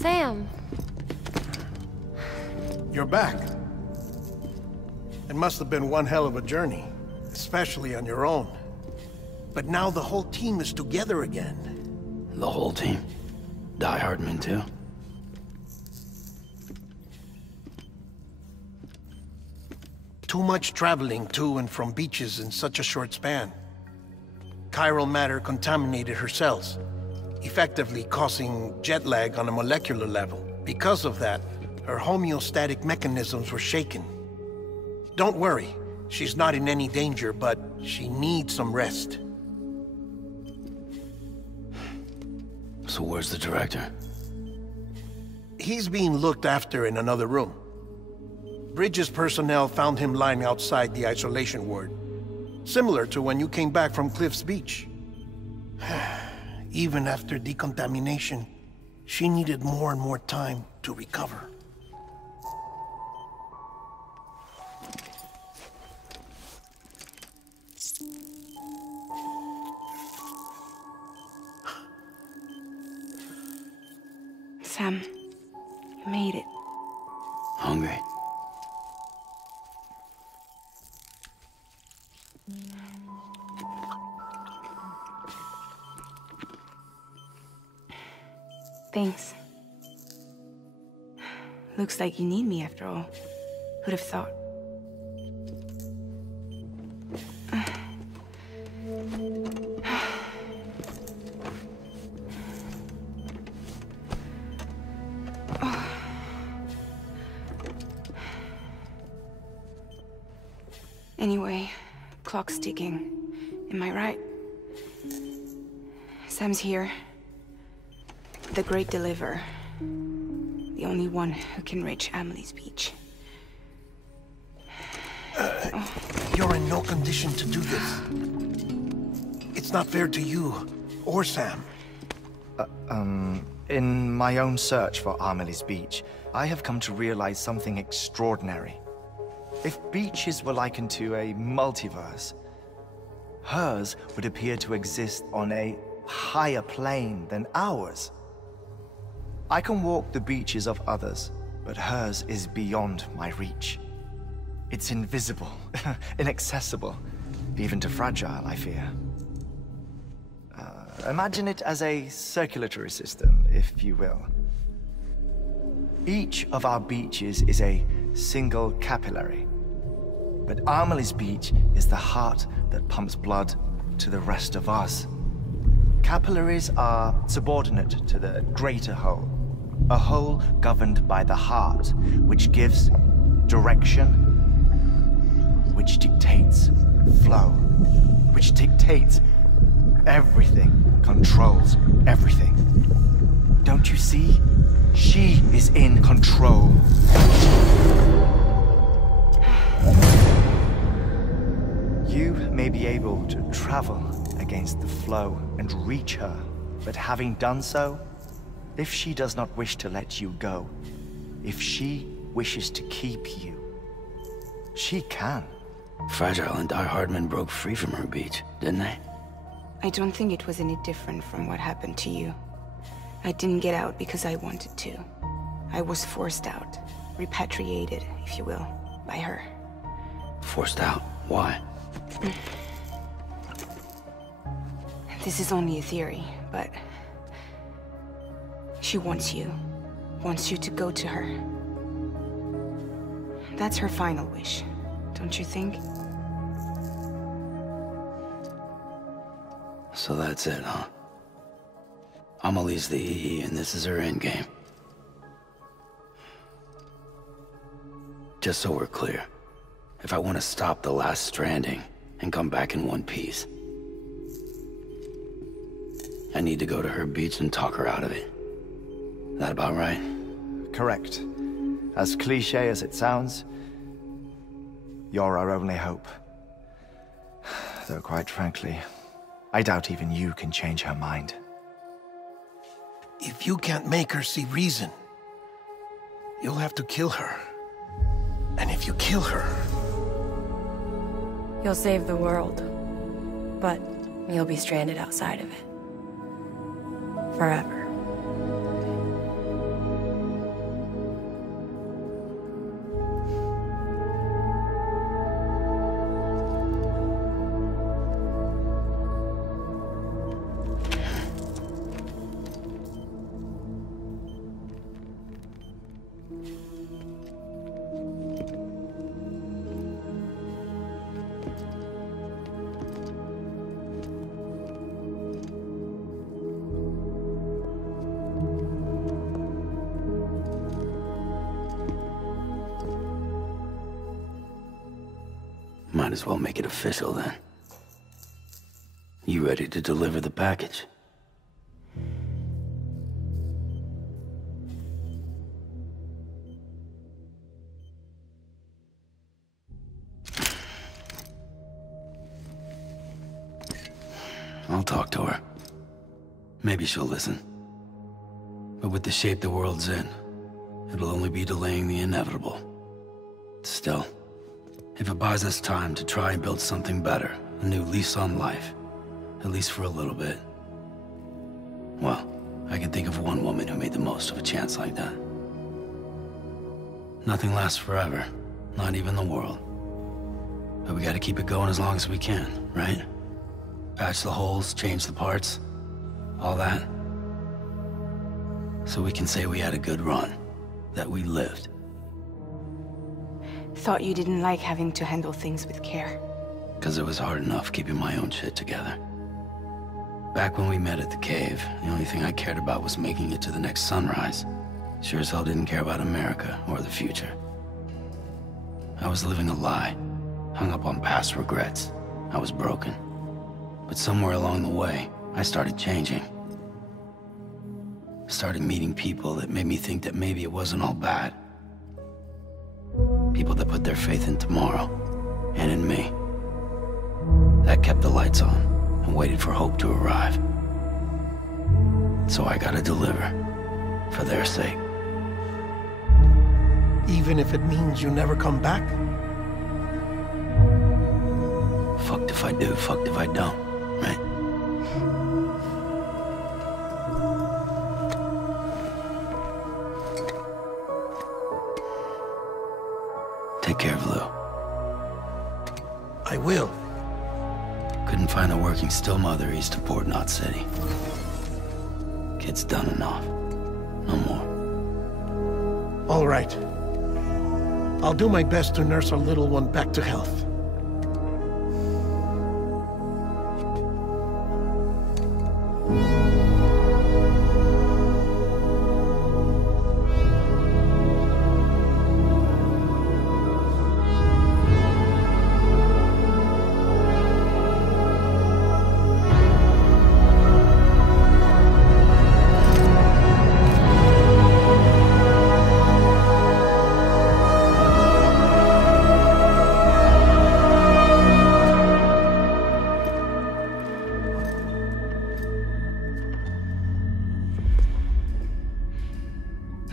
Sam. You're back. It must have been one hell of a journey, especially on your own. But now the whole team is together again. The whole team? Die Hardman too? Too much traveling to and from beaches in such a short span. Chiral matter contaminated her cells, effectively causing jet lag on a molecular level. Because of that, her homeostatic mechanisms were shaken. Don't worry, she's not in any danger, but she needs some rest. So where's the director? He's being looked after in another room. Bridges personnel found him lying outside the isolation ward. Similar to when you came back from Cliff's Beach. Even after decontamination, she needed more and more time to recover. Sam, you made it. Hungry? Thanks. Looks like you need me after all. Who'd have thought? Anyway, clock's ticking. Am I right? Sam's here. The Great Deliverer. The only one who can reach Amelie's Beach. You're in no condition to do this. It's not fair to you, or Sam. In my own search for Amelie's Beach, I have come to realize something extraordinary. If beaches were likened to a multiverse, hers would appear to exist on a higher plane than ours. I can walk the beaches of others, but hers is beyond my reach. It's invisible, inaccessible, even to fragile, I fear. Imagine it as a circulatory system, if you will. Each of our beaches is a single capillary, but Amelie's Beach is the heart that pumps blood to the rest of us. Capillaries are subordinate to the greater whole, a whole governed by the heart, which gives direction, which dictates flow, which dictates everything, controls everything. Don't you see? She is in control. You may be able to travel against the flow and reach her, but having done so, if she does not wish to let you go, if she wishes to keep you, she can. Fragile and Die Hardman broke free from her beach, didn't they? I don't think it was any different from what happened to you. I didn't get out because I wanted to. I was forced out, repatriated, if you will, by her. Forced out? Why? This is only a theory, but she wants you to go to her. That's her final wish, don't you think? So that's it, huh? Amelie's the EE, and this is her endgame. Just so we're clear, if I want to stop the last stranding and come back in one piece, I need to go to her beach and talk her out of it. That about right? Correct. As cliché as it sounds, you're our only hope. Though quite frankly, I doubt even you can change her mind. If you can't make her see reason, you'll have to kill her. And if you kill her... You'll save the world, but you'll be stranded outside of it. Forever. might as well make it official then. You ready to deliver the package? I'll talk to her. Maybe she'll listen. But with the shape the world's in, it'll only be delaying the inevitable. Still, if it buys us time to try and build something better, a new lease on life, at least for a little bit, well, I can think of one woman who made the most of a chance like that. Nothing lasts forever, not even the world. But we gotta keep it going as long as we can, right? Patch the holes, change the parts, all that. So we can say we had a good run, that we lived. Thought you didn't like having to handle things with care. 'Cause it was hard enough keeping my own shit together. Back when we met at the cave, the only thing I cared about was making it to the next sunrise. Sure as hell didn't care about America or the future. I was living a lie, hung up on past regrets. I was broken. But somewhere along the way, I started changing. Started meeting people that made me think that maybe it wasn't all bad. People that put their faith in tomorrow, and in me. That kept the lights on, and waited for hope to arrive. So I gotta deliver, for their sake. Even if it means you never come back? Fucked if I do, fucked if I don't, right? Take care of Lou. I will. Couldn't find a working still mother east of Port Knot City. Kid's done enough. No more. All right. I'll do my best to nurse our little one back to health.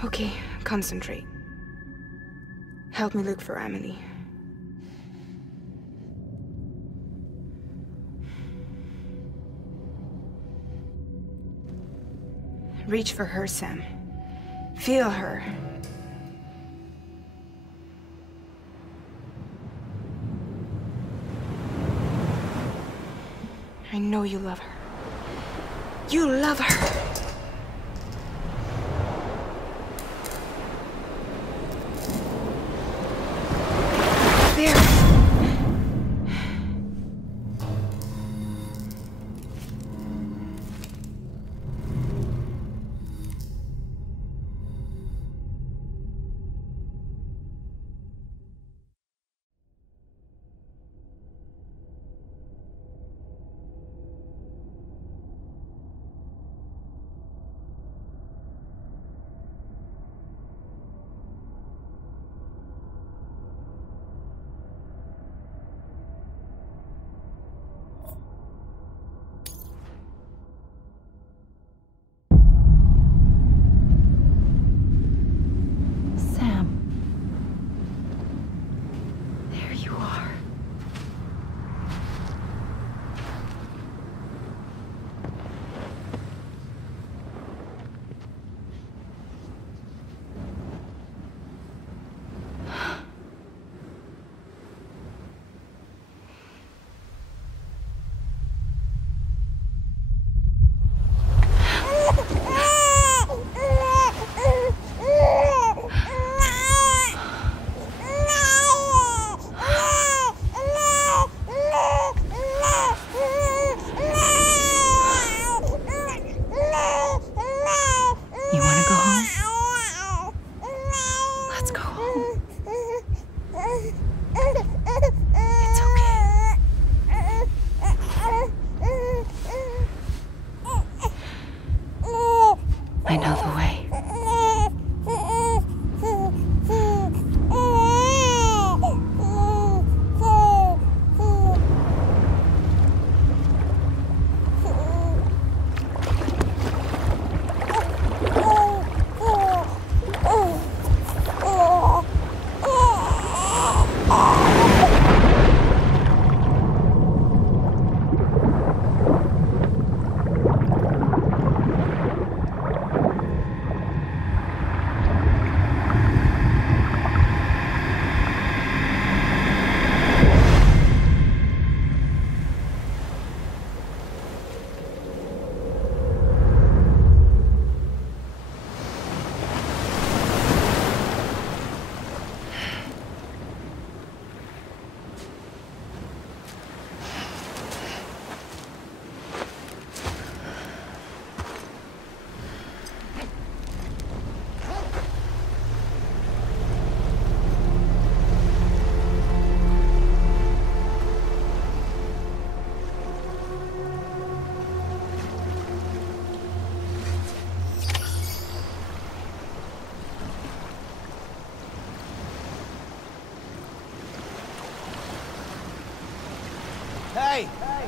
Okay, concentrate. Help me look for Emily. Reach for her, Sam. Feel her. I know you love her. You love her! There!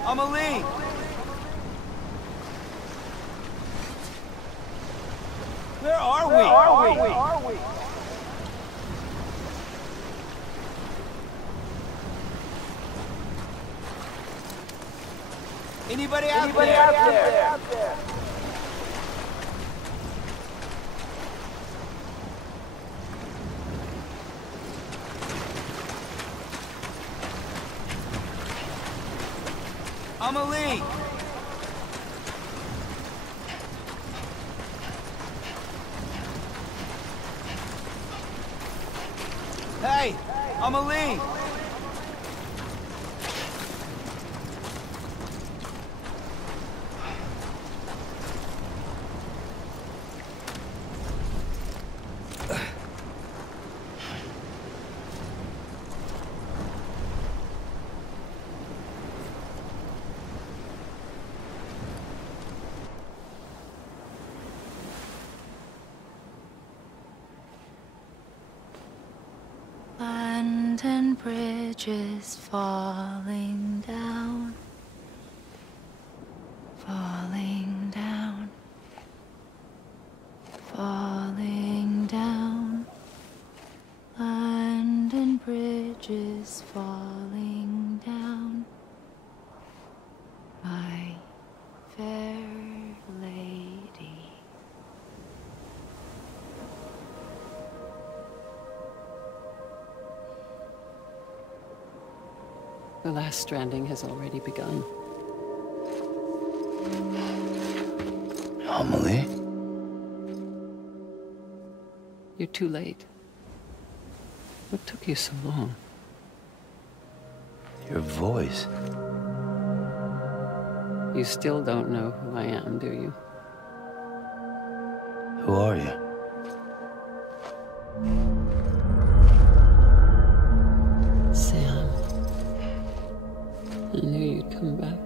Amelie! Where are we? Anybody out there? Amelie! Hey! Amelie! London Bridge is falling down, falling down, falling down. London Bridge is falling down, my fair lady. The last stranding has already begun. Amelie? You're too late. What took you so long? Your voice. You still don't know who I am, do you? Who are you? Sam. I knew you'd come back.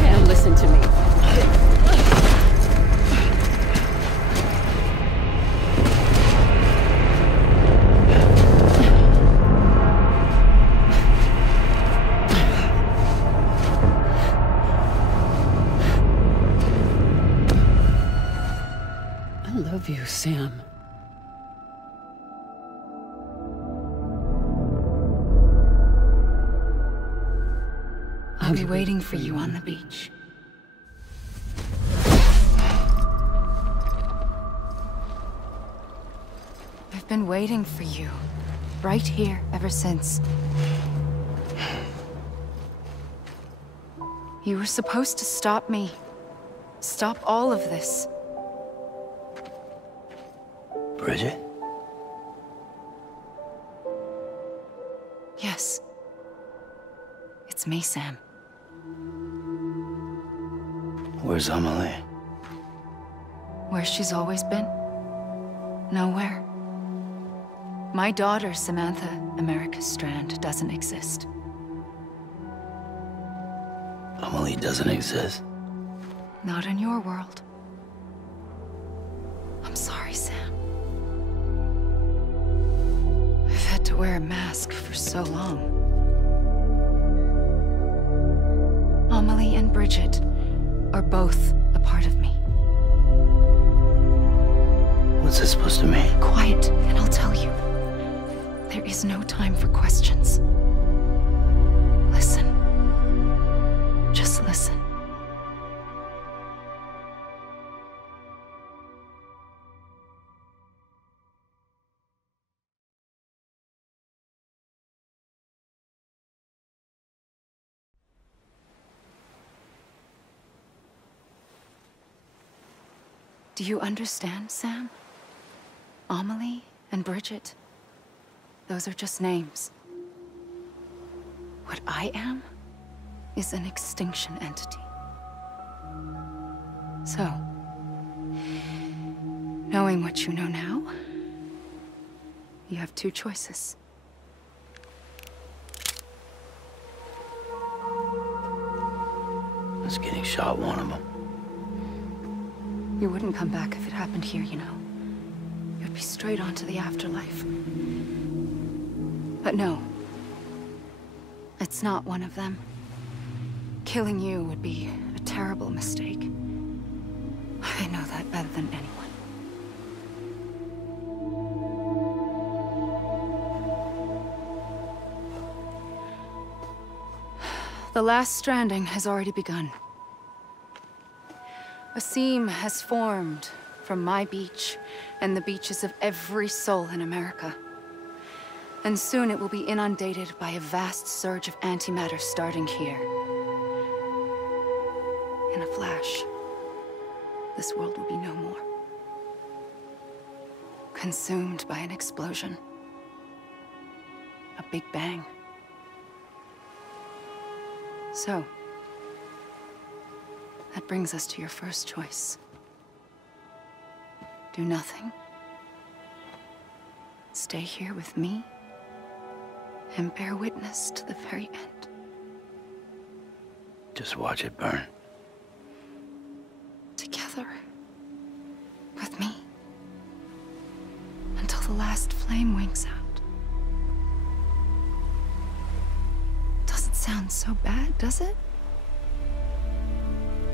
Sam, listen to me. I love you, Sam. I'll be waiting for you on the beach. I've been waiting for you, right here, ever since. You were supposed to stop me. Stop all of this. Bridget? Yes. It's me, Sam. Where's Amelie? Where she's always been? Nowhere. My daughter, Samantha America Strand, doesn't exist. Amelie doesn't exist. Not in your world. I'm sorry, Sam. I've had to wear a mask for so long. Amelie and Bridget are both a part of me. What's this supposed to mean? Quiet, and I'll tell you. There is no time for questions. Listen. Just listen. Do you understand, Sam? Amelie and Bridget, those are just names. What I am is an extinction entity. So, knowing what you know now, you have two choices. Us getting shot one of them. You wouldn't come back if it happened here, you know. You'd be straight on to the afterlife. But no. It's not one of them. Killing you would be a terrible mistake. I know that better than anyone. The last stranding has already begun. A seam has formed from my beach and the beaches of every soul in America. And soon it will be inundated by a vast surge of antimatter starting here. In a flash, this world will be no more. Consumed by an explosion. A big bang. So, that brings us to your first choice. Do nothing. Stay here with me and bear witness to the very end. Just watch it burn. Together. With me. Until the last flame winks out. Doesn't sound so bad, does it?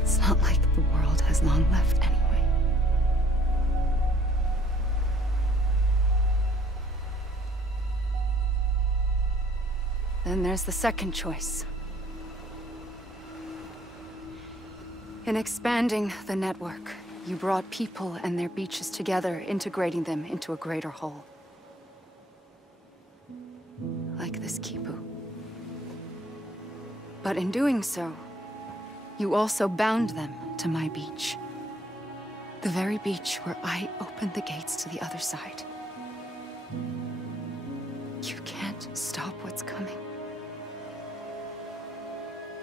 It's not like the world has long left anyway. Then there's the second choice. In expanding the network, you brought people and their beaches together, integrating them into a greater whole. Like this Kipu. But in doing so, you also bound them to my beach. The very beach where I opened the gates to the other side. You can't stop what's coming.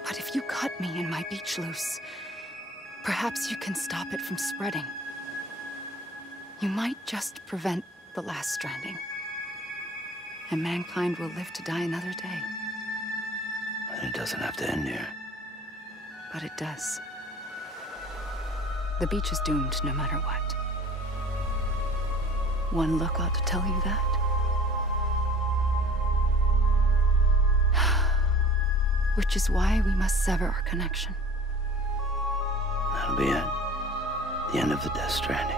But if you cut me and my beach loose, perhaps you can stop it from spreading. You might just prevent the last stranding. And mankind will live to die another day. And it doesn't have to end here. But it does. The beach is doomed no matter what. One look ought to tell you that. Which is why we must sever our connection. That'll be it. The end of the Death Stranding.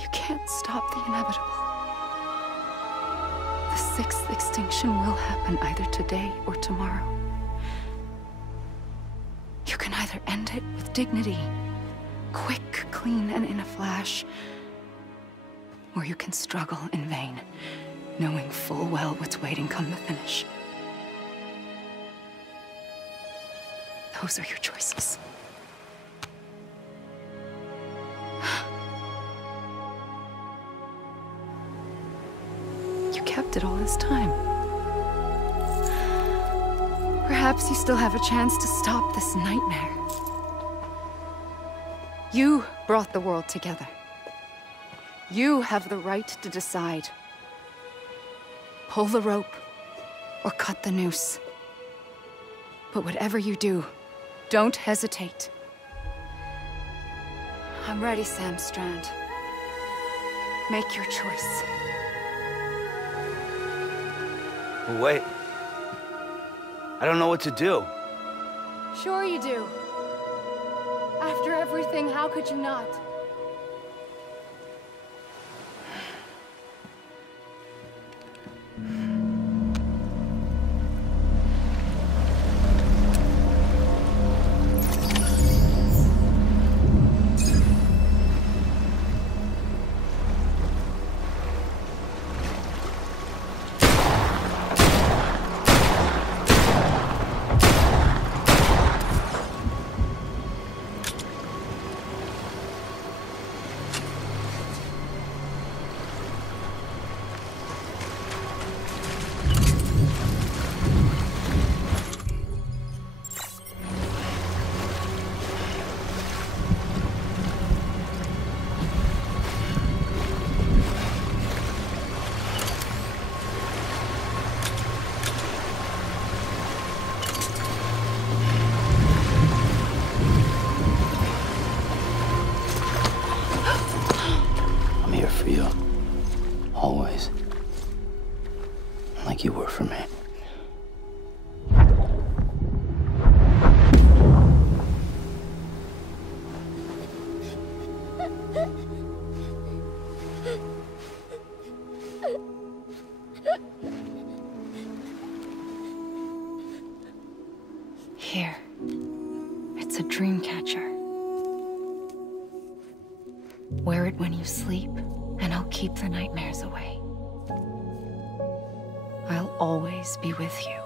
You can't stop the inevitable. The sixth extinction will happen either today or tomorrow. You can either end it with dignity, quick, clean, and in a flash, or you can struggle in vain, knowing full well what's waiting come the finish. Those are your choices. You kept it all this time. Perhaps you still have a chance to stop this nightmare. You brought the world together. You have the right to decide. Pull the rope, or cut the noose. But whatever you do, don't hesitate. I'm ready, Sam Strand. Make your choice. Wait. I don't know what to do. Sure you do. After everything, how could you not? for you. Always. Like you were for me. Here. It's a dream catcher. Wear it when you sleep, and I'll keep the nightmares away. I'll always be with you.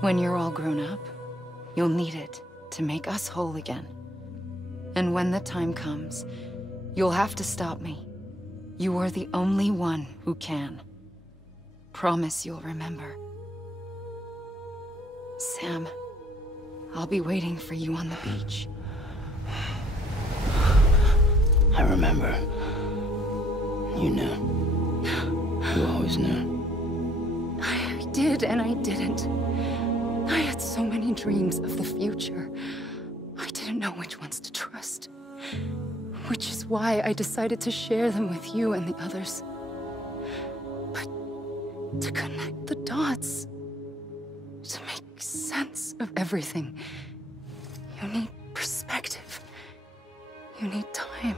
When you're all grown up, you'll need it to make us whole again. And when the time comes, you'll have to stop me. You are the only one who can. Promise you'll remember. Sam, I'll be waiting for you on the beach. I remember. You knew. You always knew. I did and I didn't. I had so many dreams of the future. I didn't know which ones to trust. Which is why I decided to share them with you and the others. But to connect the dots, to make sense of everything, you need perspective. You need time.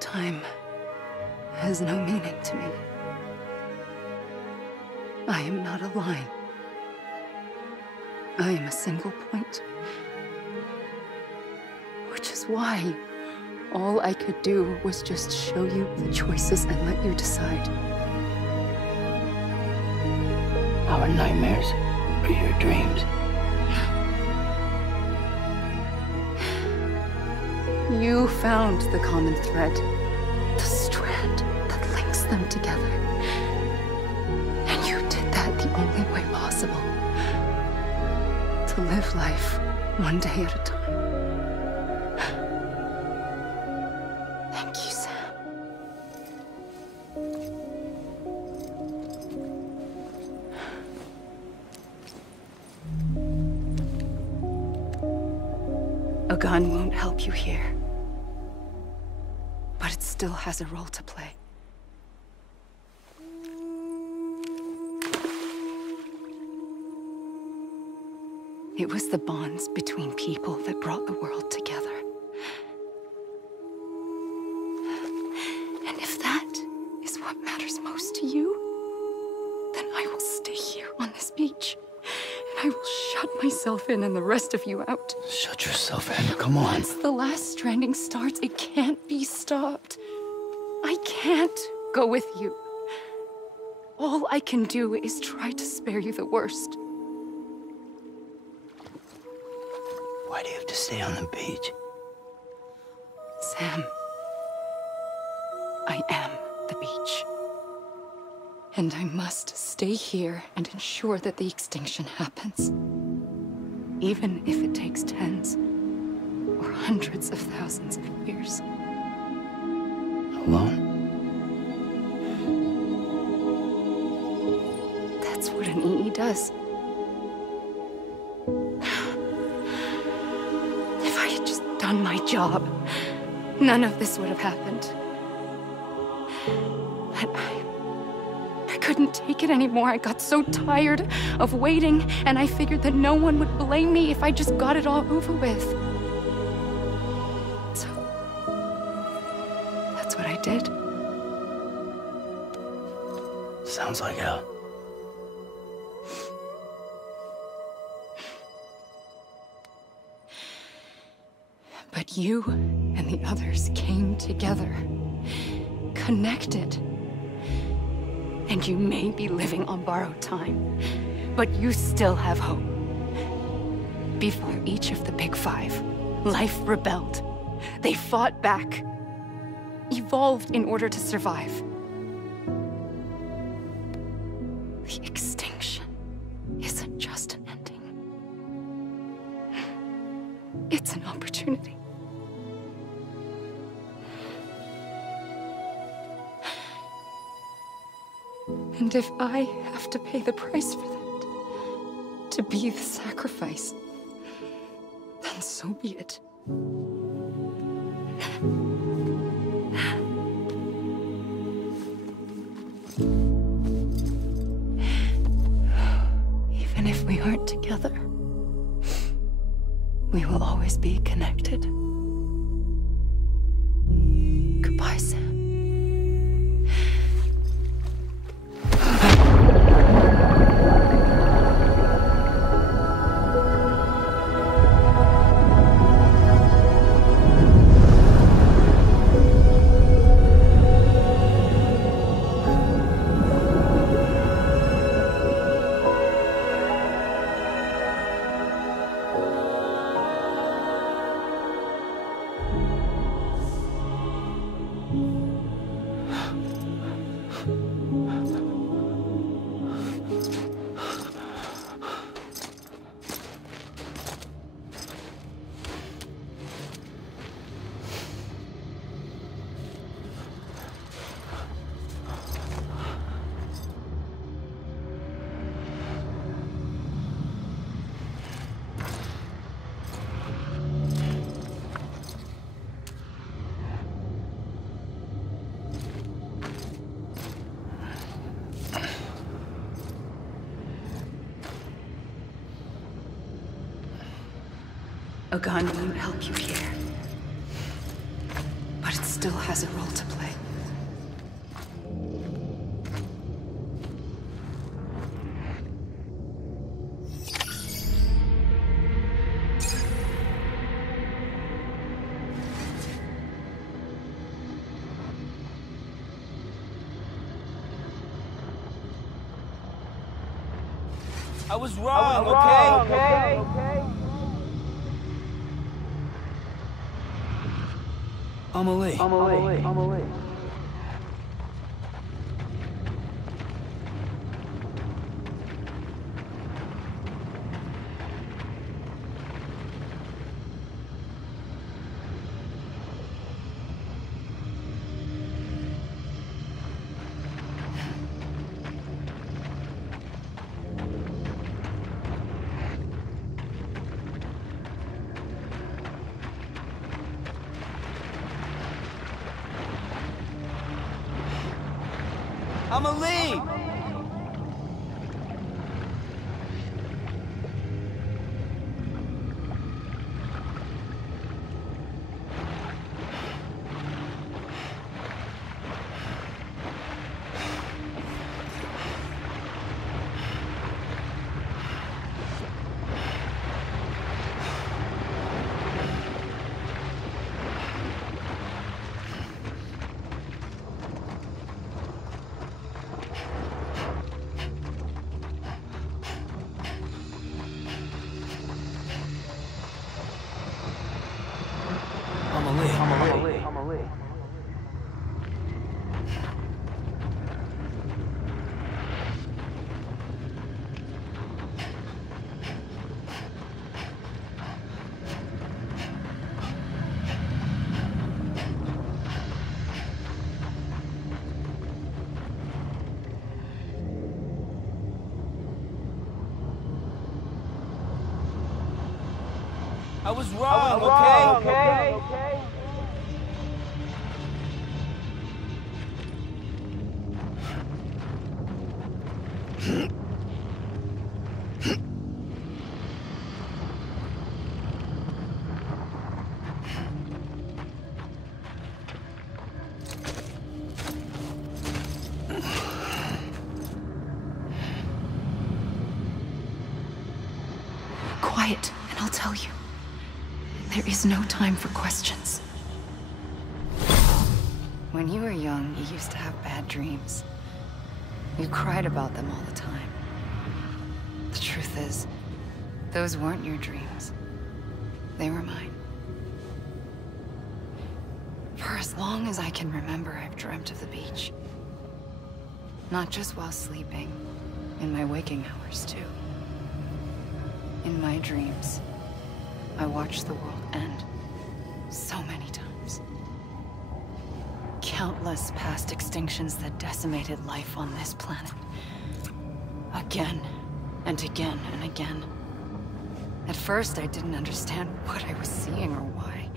Time has no meaning to me. I am not a line. I am a single point. Which is why all I could do was just show you the choices and let you decide. Our nightmares are your dreams. You found the common thread, the strand that links them together. And you did that the only way possible. To live life one day at a time. Thank you, Sam. A gun won't help you here. But it still has a role to play. It was the bonds between people that brought the world together. And if that is what matters most to you, then I will stay here on this beach. And I will shut myself in and the rest of you out. Shut yourself in, come on. Once the last stranding starts, it can't be stopped. I can't go with you. All I can do is try to spare you the worst. Why do you have to stay on the beach? Sam, I am the beach. And I must stay here and ensure that the extinction happens. Even if it takes tens or hundreds of thousands of years. Alone? That's what an EE does. If I had just done my job, none of this would have happened. But I couldn't take it anymore. I got so tired of waiting, and I figured that no one would blame me if I just got it all over with. So, that's what I did. Sounds like hell. But you and the others came together, connected. And you may be living on borrowed time, but you still have hope. Before each of the Big Five, life rebelled. They fought back, evolved in order to survive. The extinction isn't just an ending. It's an opportunity. And if I have to pay the price for that, to be the sacrifice, then so be it. be connected. Goodbye, Sam. A gun won't help you here, but it still has a role to play. I was wrong, okay? Amelie. Amelie! I was wrong, okay? Quiet, and I'll tell you. There is no time for questions. When you were young, you used to have bad dreams. You cried about them all the time. The truth is, those weren't your dreams. They were mine. For as long as I can remember, I've dreamt of the beach. Not just while sleeping, in my waking hours too. In my dreams, I watched the world end so many times. Countless past extinctions that decimated life on this planet. Again, and again, and again. At first, I didn't understand what I was seeing or why.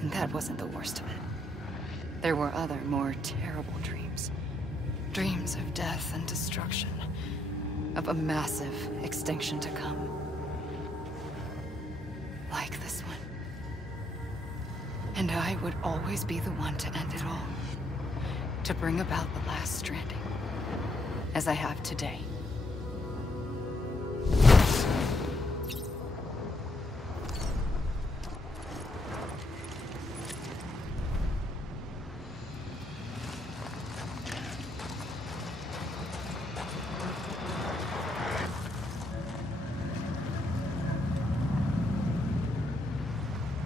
And that wasn't the worst of it. There were other, more terrible dreams. Dreams of death and destruction. Of a massive extinction to come. Like this one. And I would always be the one to end it all. To bring about the last stranding. As I have today.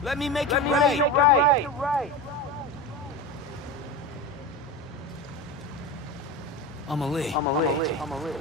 Let me make it right. Amelie. Amelie.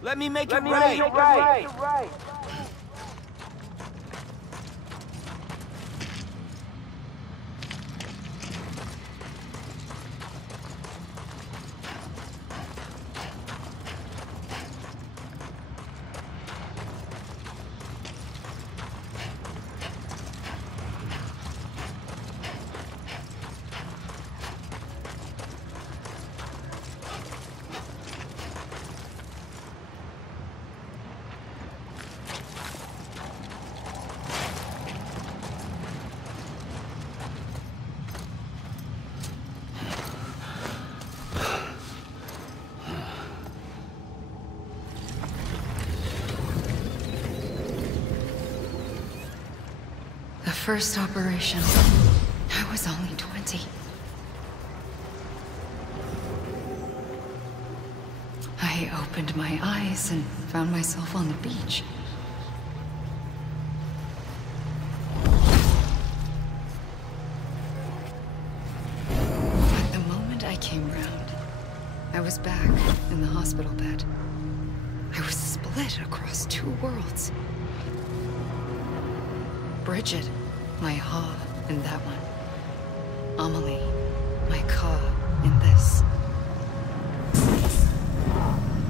Let me make it right. The first operation, I was only 20. I opened my eyes and found myself on the beach. But the moment I came round, I was back in the hospital bed. I was split across two worlds. Bridget, my Ha in that one. Amelie, my Ka in this.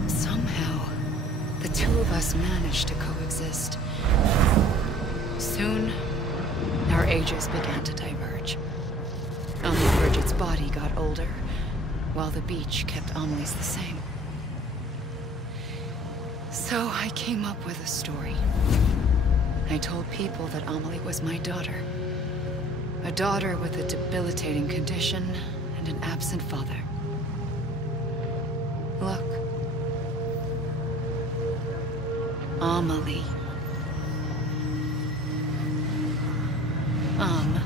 Somehow, the two of us managed to coexist. Soon, our ages began to diverge. Only Bridget's body got older, while the beach kept Amelie's the same. So I came up with a story. I told people that Amelie was my daughter. A daughter with a debilitating condition and an absent father. Look. Amelie. Âme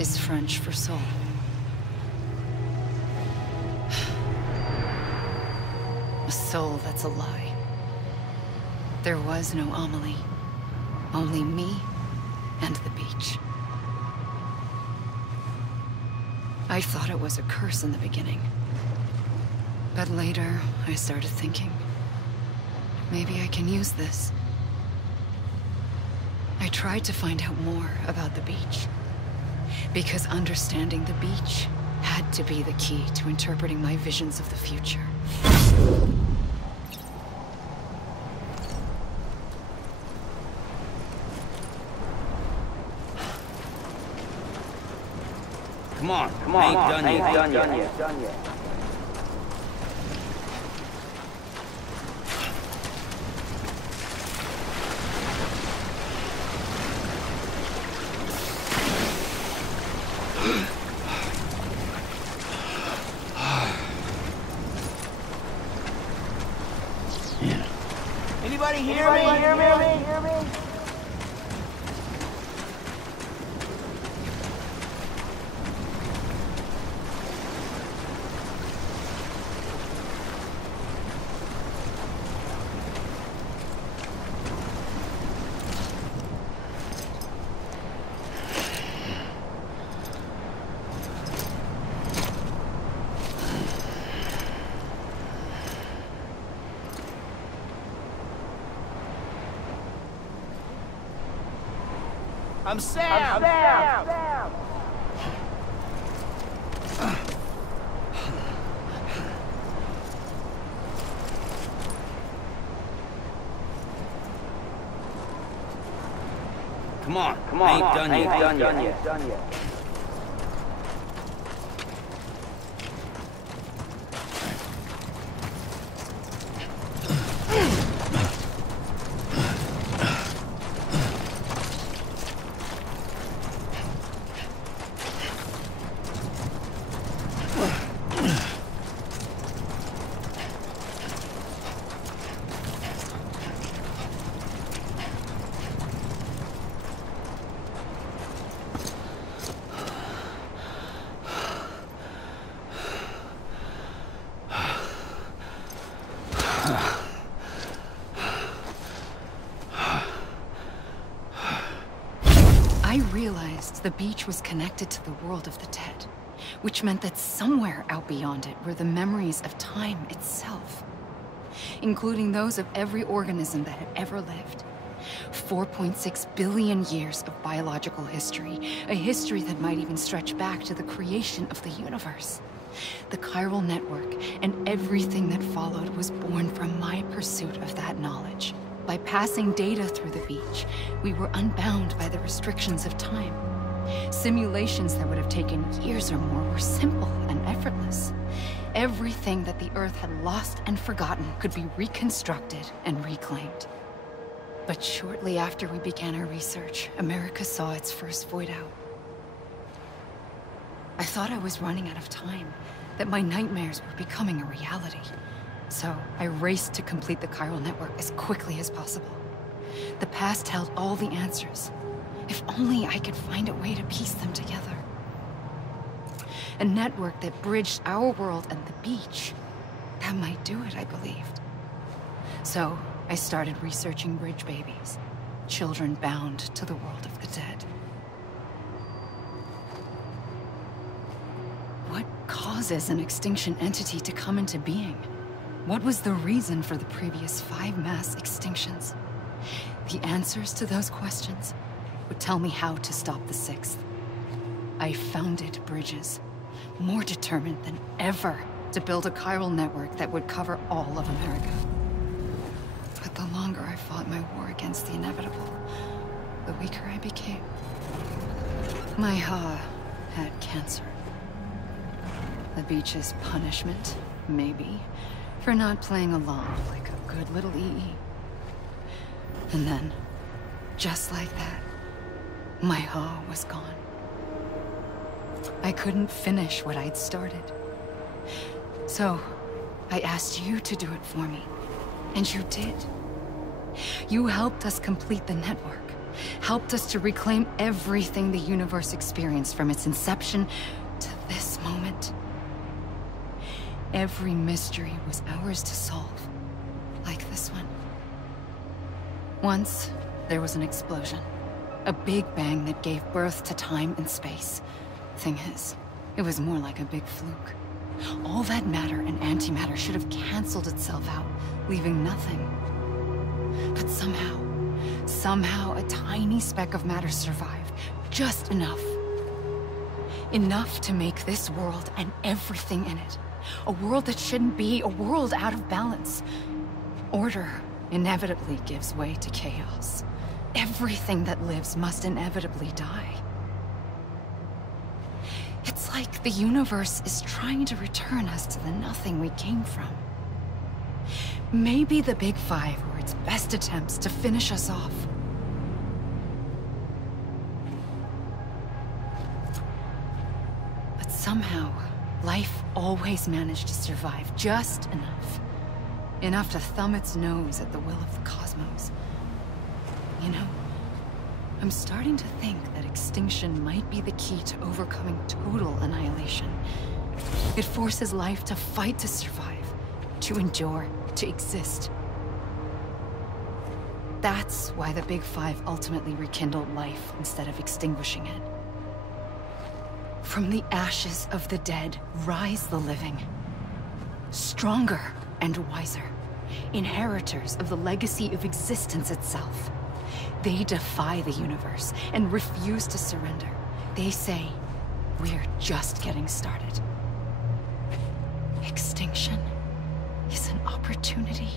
is French for soul. A soul that's a lie. There was no Amelie. Only me and the beach. I thought it was a curse in the beginning. But later, I started thinking, maybe I can use this. I tried to find out more about the beach. Because understanding the beach had to be the key to interpreting my visions of the future. Come on. I ain't done yet. Anybody hear me? I'm Sam! Come on, I ain't done yet. I realized the beach was connected to the world of the dead, which meant that somewhere out beyond it were the memories of time itself, including those of every organism that had ever lived. 4.6 billion years of biological history, a history that might even stretch back to the creation of the universe. The chiral network and everything that followed was born from my pursuit of that knowledge. By passing data through the beach, we were unbound by the restrictions of time. Simulations that would have taken years or more were simple and effortless. Everything that the Earth had lost and forgotten could be reconstructed and reclaimed. But shortly after we began our research, America saw its first void out. I thought I was running out of time, that my nightmares were becoming a reality. So I raced to complete the chiral network as quickly as possible. The past held all the answers. If only I could find a way to piece them together. A network that bridged our world and the beach. That might do it, I believed. So I started researching bridge babies, children bound to the world of the dead. What causes an extinction entity to come into being? What was the reason for the previous 5 mass extinctions? The answers to those questions would tell me how to stop the 6th. I founded bridges, more determined than ever to build a chiral network that would cover all of America. But the longer I fought my war against the inevitable, the weaker I became. My Ha had cancer. The beach's punishment, maybe, for not playing along like a good little EE. And then, just like that, my Ha was gone. I couldn't finish what I'd started. So, I asked you to do it for me, and you did. You helped us complete the network, helped us to reclaim everything the universe experienced from its inception to this moment. Every mystery was ours to solve, like this one. Once, there was an explosion. A big bang that gave birth to time and space. Thing is, it was more like a big fluke. All that matter and antimatter should have canceled itself out, leaving nothing. But somehow a tiny speck of matter survived. Just enough. Enough to make this world and everything in it. A world that shouldn't be, a world out of balance. Order inevitably gives way to chaos. Everything that lives must inevitably die. It's like the universe is trying to return us to the nothing we came from. Maybe the Big Five were its best attempts to finish us off. But somehow, life always managed to survive just enough. Enough to thumb its nose at the will of the cosmos. You know, I'm starting to think that extinction might be the key to overcoming total annihilation. It forces life to fight to survive, to endure, to exist. That's why the Big Five ultimately rekindled life instead of extinguishing it. From the ashes of the dead, rise the living. Stronger and wiser. Inheritors of the legacy of existence itself. They defy the universe and refuse to surrender. They say, we're just getting started. Extinction is an opportunity.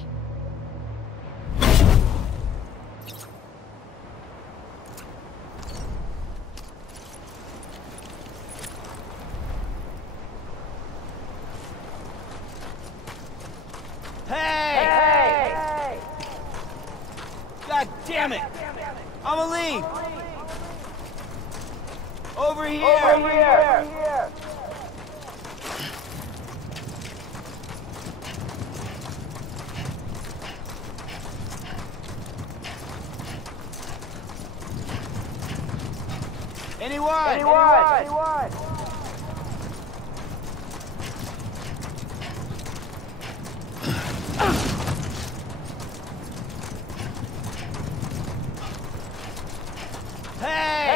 Hey! God damn it! I'ma leave! Over here! Anyone? Hey!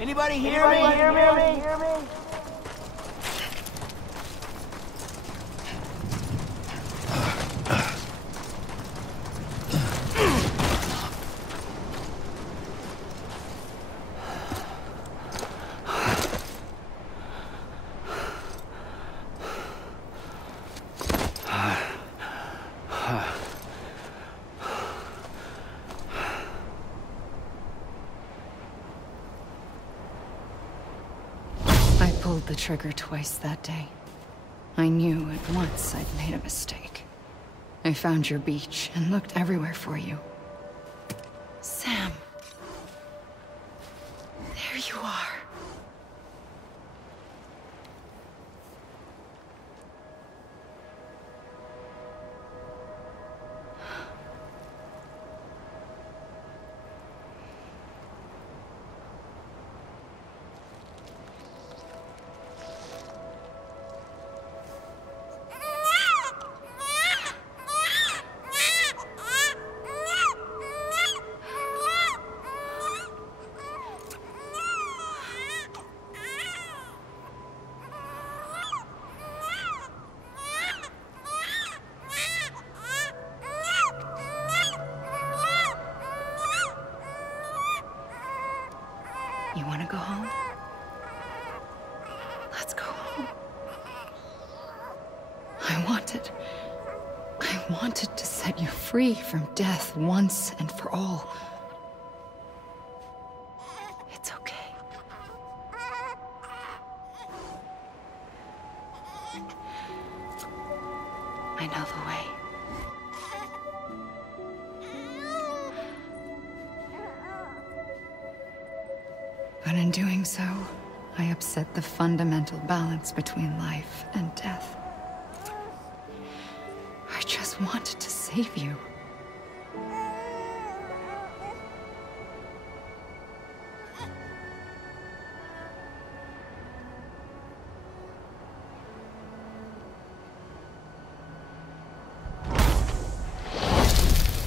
Anybody hear me? I pulled the trigger twice that day. I knew at once I'd made a mistake. I found your beach and looked everywhere for you. Sam. There you are. You want to go home? Let's go home. I wanted to set you free from death once and for all. It's okay. I know the way. But in doing so, I upset the fundamental balance between life and death. I just wanted to save you.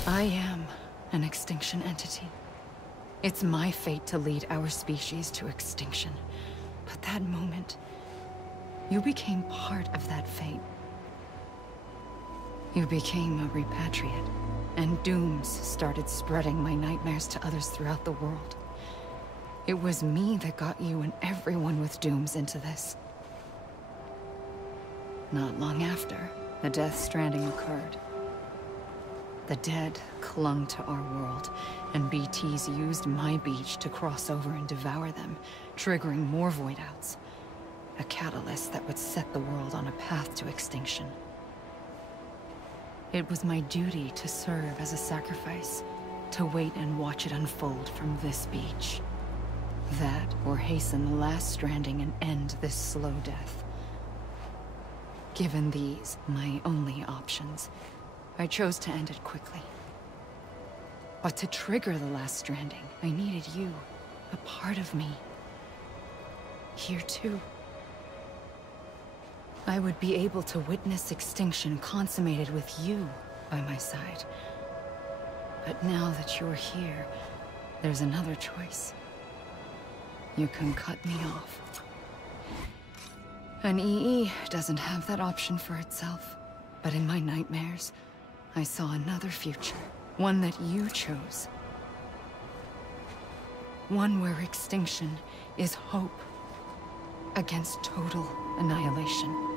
I am an extinction entity. It's my fate to lead our species to extinction. But that moment, you became part of that fate. You became a repatriate, and dooms started spreading my nightmares to others throughout the world. It was me that got you and everyone with dooms into this. Not long after, the Death Stranding occurred. The dead clung to our world, and BTs used my beach to cross over and devour them, triggering more void outs. A catalyst that would set the world on a path to extinction. It was my duty to serve as a sacrifice, to wait and watch it unfold from this beach. That, or hasten the last stranding and end this slow death. Given these, my only options, I chose to end it quickly. But to trigger the last stranding, I needed you, a part of me. Here too. I would be able to witness extinction consummated with you by my side. But now that you're here, there's another choice. You can cut me off. An EE doesn't have that option for itself. But in my nightmares, I saw another future. One that you chose. One where extinction is hope against total annihilation.